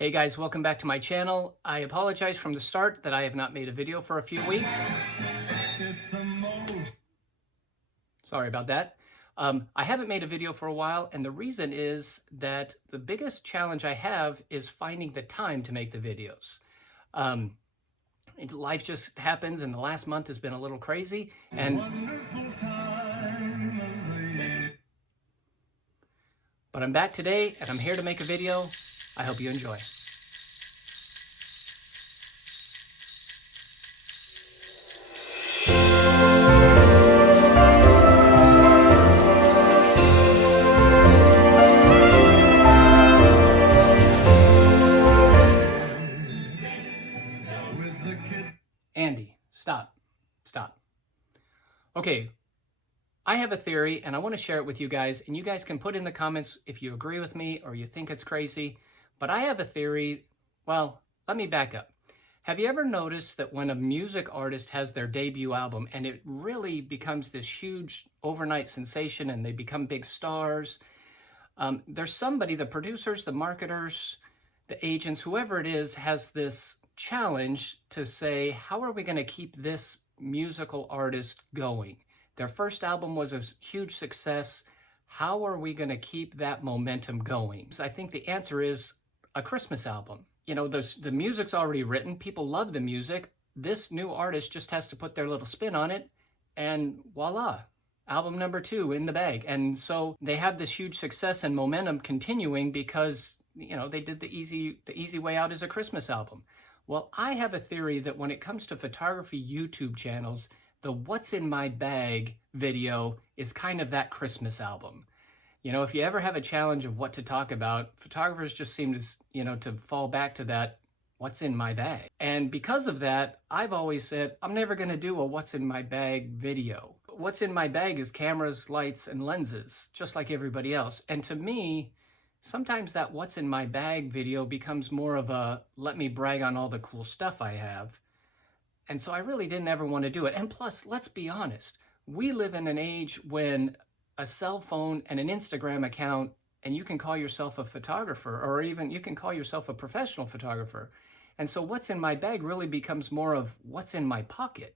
Hey guys, welcome back to my channel. I apologize from the start that I have not made a video for a few weeks. Sorry about that. I haven't made a video for a while, and the reason is that the biggest challenge I have is finding the time to make the videos. Life just happens, and the last month has been a little crazy. But I'm back today, and I'm here to make a video. I hope you enjoy. Andy, stop. Okay, I have a theory and I want to share it with you guys, and you guys can put in the comments if you agree with me or you think it's crazy. But I have a theory. Well, let me back up. Have you ever noticed that when a music artist has their debut album and it really becomes this huge overnight sensation and they become big stars, there's somebody, the producers, the marketers, the agents, whoever it is, has this challenge to say, how are we going to keep this musical artist going? Their first album was a huge success. How are we going to keep that momentum going? So I think the answer is a Christmas album. You know, the music's already written. People love the music. This new artist just has to put their little spin on it, and voila, album number 2 in the bag. And so they have this huge success and momentum continuing because, you know, they did the easy way out is a Christmas album. Well, I have a theory that when it comes to photography YouTube channels, the What's in My Bag video is kind of that Christmas album. You know, if you ever have a challenge of what to talk about, photographers just seem to, you know, to fall back to that what's in my bag. And because of that, I've always said, I'm never going to do a what's in my bag video. What's in my bag is cameras, lights, and lenses, just like everybody else. And to me, sometimes that what's in my bag video becomes more of a let me brag on all the cool stuff I have. And so I really didn't ever want to do it. And plus, let's be honest, we live in an age when a cell phone and an Instagram account, and you can call yourself a photographer, or even you can call yourself a professional photographer. And so what's in my bag really becomes more of what's in my pocket.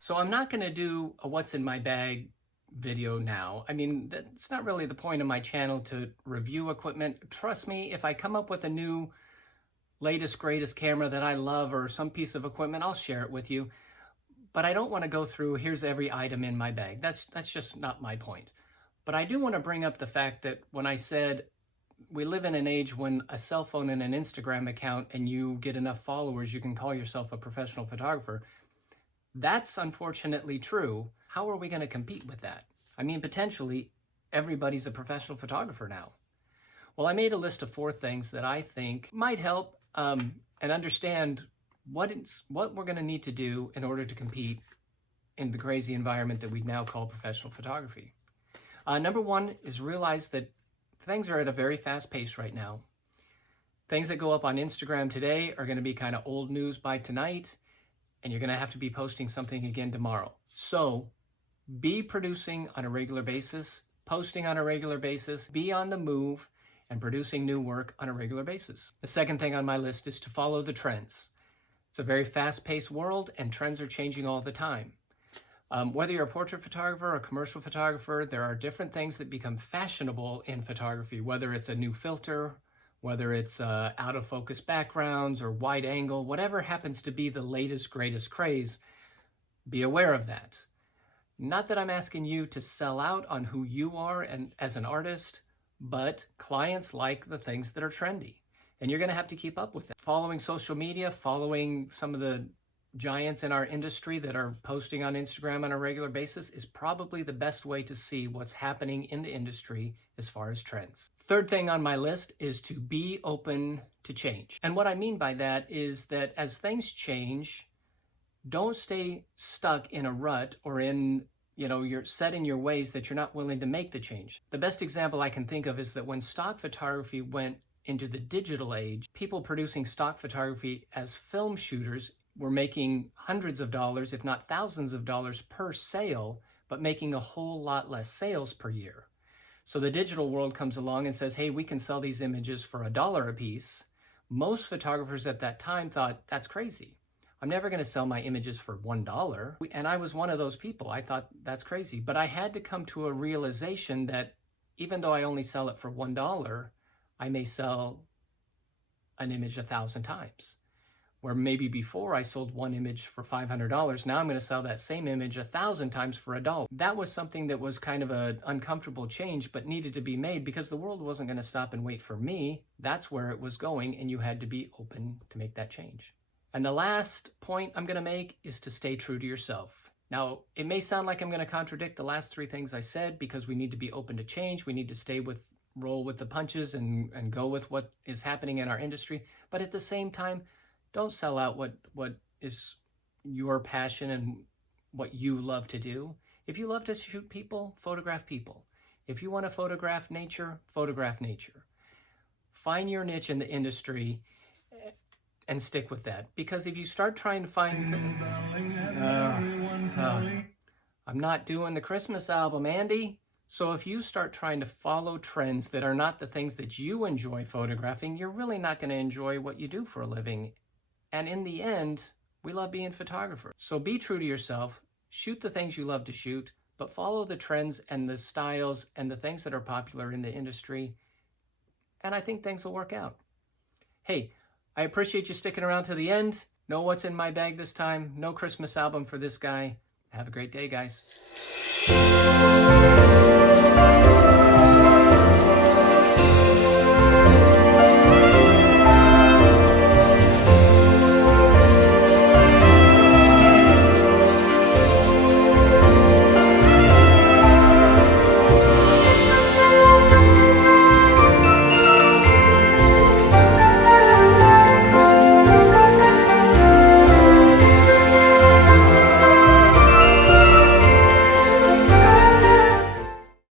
So I'm not going to do a what's in my bag video now. I mean, that's not really the point of my channel, to review equipment. Trust me, if I come up with a new latest greatest camera that I love or some piece of equipment, I'll share it with you. But I don't want to go through here's every item in my bag. That's just not my point. But I do want to bring up the fact that when I said we live in an age when a cell phone and an Instagram account and you get enough followers, you can call yourself a professional photographer. That's unfortunately true. How are we going to compete with that? I mean, potentially everybody's a professional photographer now. Well, I made a list of 4 things that I think might help and understand what we're going to need to do in order to compete in the crazy environment that we now call professional photography. Number 1 is realize that things are at a very fast pace right now. Things that go up on Instagram today are going to be kind of old news by tonight, and you're going to have to be posting something again tomorrow. So be producing on a regular basis, posting on a regular basis, be on the move, and producing new work on a regular basis. The second thing on my list is to follow the trends. It's a very fast-paced world, and trends are changing all the time. Whether you're a portrait photographer or a commercial photographer, there are different things that become fashionable in photography, whether it's a new filter, whether it's out of focus backgrounds or wide angle, whatever happens to be the latest, greatest craze, be aware of that. Not that I'm asking you to sell out on who you are and as an artist, but clients like the things that are trendy, and you're going to have to keep up with it. Following social media, following some of the giants in our industry that are posting on Instagram on a regular basis is probably the best way to see what's happening in the industry as far as trends. Third thing on my list is to be open to change. And what I mean by that is that as things change, don't stay stuck in a rut or in, you know, you're set in your ways that you're not willing to make the change. The best example I can think of is that when stock photography went into the digital age, people producing stock photography as film shooters were making hundreds of dollars, if not thousands of dollars per sale but making a whole lot less sales per year. So the digital world comes along and says, hey, we can sell these images for $1 a piece. Most photographers at that time thought, that's crazy. I'm never going to sell my images for $1. And I was one of those people. I thought, that's crazy. But I had to come to a realization that even though I only sell it for $1, I may sell an image 1,000 times. Where maybe before I sold one image for $500, now I'm going to sell that same image 1,000 times for $1. That was something that was kind of an uncomfortable change, but needed to be made because the world wasn't going to stop and wait for me. That's where it was going, and you had to be open to make that change. And the last point I'm going to make is to stay true to yourself. Now, it may sound like I'm going to contradict the last 3 things I said because we need to be open to change. We need to roll with the punches and go with what is happening in our industry. But at the same time, don't sell out what is your passion and what you love to do. If you love to shoot people, photograph people. If you want to photograph nature, photograph nature. Find your niche in the industry and stick with that. Because if you start trying to find... I'm not doing the Christmas album, Andy. So if you start trying to follow trends that are not the things that you enjoy photographing, you're really not going to enjoy what you do for a living. And in the end, we love being photographers. So be true to yourself, shoot the things you love to shoot, but follow the trends and the styles and the things that are popular in the industry. And I think things will work out. Hey, I appreciate you sticking around to the end. Know what's in my bag this time. No Christmas album for this guy. Have a great day, guys.